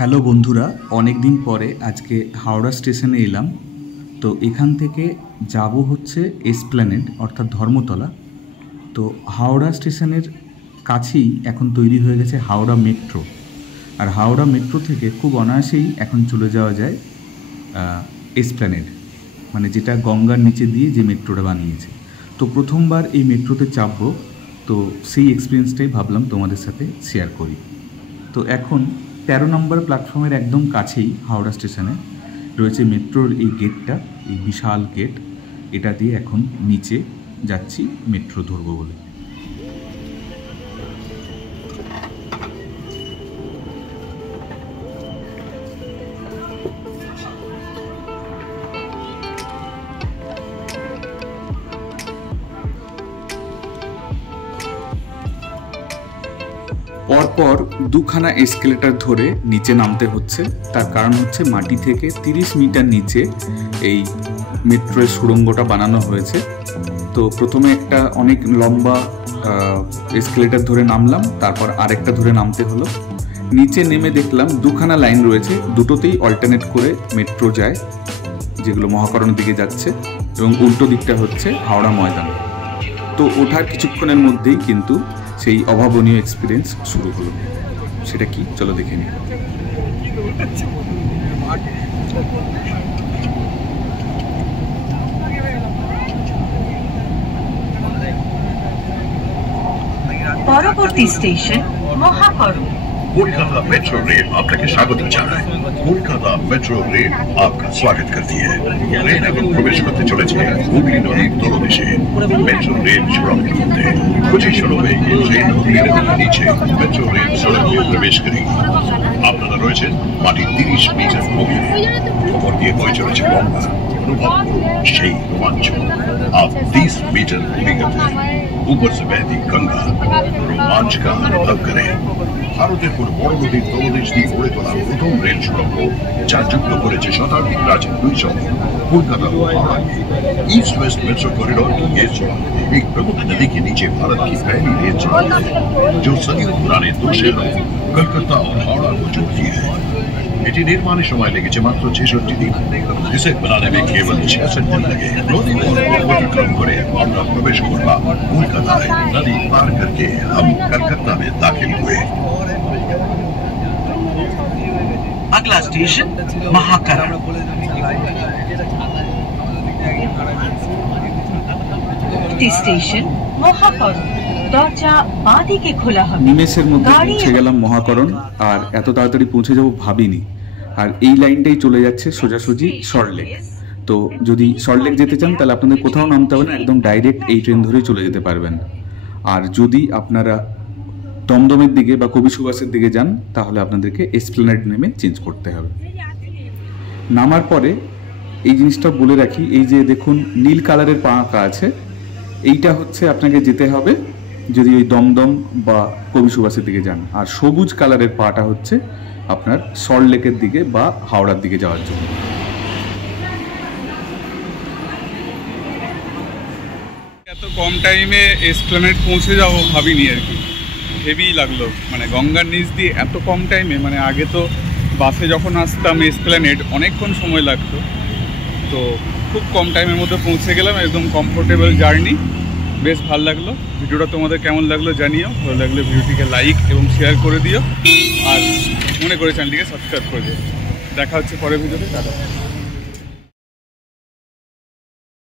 Hello বন্ধুরা, অনেক দিন পরে আজকে হাওড়া স্টেশনে এলাম। তো এখান থেকে যাব হচ্ছে এসপ্ল্যানেড অর্থাৎ ধর্মতলা। তো হাওড়া স্টেশনের কাছেই এখন তৈরি হয়ে গেছে হাওড়া মেট্রো। আর হাওড়া মেট্রো থেকে খুব অনায়াসেই এখন চলে যাওয়া যায় এসপ্ল্যানেড, মানে যেটা গঙ্গার নিচে দিয়ে যে মেট্রোটা বানিয়েছে। তো প্রথমবার এই মেট্রোতে চাপবো, তো সেই এক্সপিরিয়েন্সটাই ভাবলাম তোমাদের সাথে শেয়ার করি। তো এখন 13 নম্বর প্ল্যাটফর্মের একদম কাছেই হাওড়া স্টেশনে রয়েছে মেট্রোর এই গেটটা, এই বিশাল গেট। এটা দিয়ে এখন নিচে যাচ্ছি মেট্রো ধরবো বলে। পরপর দুখানা এসকেলেটার ধরে নিচে নামতে হচ্ছে। তার কারণ হচ্ছে মাটি থেকে 30 মিটার নিচে এই মেট্রোর সুড়ঙ্গটা বানানো হয়েছে। তো প্রথমে একটা অনেক লম্বা এসকেলেটার ধরে নামলাম, তারপর আরেকটা ধরে নামতে হলো। নিচে নেমে দেখলাম দুখানা লাইন রয়েছে, দুটোতেই অল্টারনেট করে মেট্রো যায়, যেগুলো মহাকরণের দিকে যাচ্ছে, এবং উল্টো দিকটা হচ্ছে হাওড়া ময়দান। তো ওঠার কিছুক্ষণের মধ্যেই কিন্তু সেই অভাবনীয় এক্সপিরিয়েন্স শুরু হলো। সেটা কি, চলো দেখে নিই। পরবর্তী স্টেশন মহাকরণ। कोलकाता मेट्रो रेल आपके स्वागत জানায়। कोलकाता मेट्रो रेल आपका स्वागत करती है। रेल এখন প্রবেশ করতে চলেছে হুগলি নদীর তলদেশে। মেট্রো রেল সুড়ঙ্গের মধ্যে कुछ ही क्षणों में ये ट्रेन হুগলি নদীর নিচে মেট্রো রেল সড়ক में प्रवेश करेगी। আপনারা রয়েছেন মাটি 30 মিটার গভীরে। উপর দিয়ে বয়ে চলেছে গঙ্গা। অনুভব করুন সেই রোমাঞ্চ। आप 30 मीटर भूमिगत हैं। ऊपर से बहती गंगा, रोमांच का अनुभव करें। ভারতের কোন বড় নদীর তলদেশ দিয়ে গড়ে তোলা প্রথম রেল সুড়ঙ্গ, যা যুক্ত করেছে শতাব্দী প্রাচীন দুই শহর कोलकाता और Howrah. East west metro corridor की ये सुड़ंग एक प्रमुख नदी के नीचे भारत की पहली रेल सुड़ंग है, जो सदियों पुराने दो शहरों कलकत्ता और हावड़ा को जोड़ती है। এটি নির্মাণের সময় লেগেছে মাত্র 66 দিন। इसे बनाने में केवल 66 दिन लगे। नदी को अतिक्रम করে আমরা প্রবেশ করলাম কলকাতায়। नदी पार करके हम कलकत्ता में दाखिल हुए। अगला स्टेशन महाकरण। স্টেশন মহাকরণ। দরজা বাঁদিকে খোলা হবে। নিমেষের মধ্যে পৌঁছে গেলাম মহাকরণ, আর এত তাড়াতাড়ি পৌঁছে যাবো ভাবিনি। আর এই লাইনটাই চলে যাচ্ছে সোজাসুজি সল্টলেক। তো যদি সল্টলেক যেতে চান তাহলে আপনাদের কোথাও নামতে হবে না, একদম ডাইরেক্ট এই ট্রেন ধরেই চলে যেতে পারবেন। আর যদি আপনারা দমদমের দিকে বা কবি সুভাষের দিকে যান তাহলে আপনাদেরকে এসপ্ল্যানেড নেমে চেঞ্জ করতে হবে। নামার পরে এই জিনিসটা বলে রাখি, এই যে দেখুন নীল কালারের পাঁকা আছে, এইটা হচ্ছে আপনাকে যেতে হবে যদি ওই দমদম বা কবি সুভাষের দিকে যান। আর সবুজ কালারের পাটা হচ্ছে আপনার সল্টলেকের দিকে বা হাওড়ার দিকে যাওয়ার জন্য। এত কম টাইমে এসপ্ল্যানেড পৌঁছে যাবো ভাবিনি আর কি, হেভি লাগলো। মানে গঙ্গার নিচ দিয়ে এত কম টাইমে, মানে আগে তো বাসে যখন আসতাম এসপ্ল্যানেড অনেকক্ষণ সময় লাগতো, তো খুব কম টাইমের মধ্যে পৌঁছে গেলাম। একদম কমফোর্টেবল জার্নি, বেশ ভালো লাগলো। ভিডিওটা তোমাদের কেমন লাগলো জানিও। ভালো লাগলে ভিডিওটিকে লাইক এবং শেয়ার করে দিও, আর মনে করে চ্যানেলটিকে সাবস্ক্রাইব করে দিও। দেখা হচ্ছে পরের ভিডিওতে। টাটা।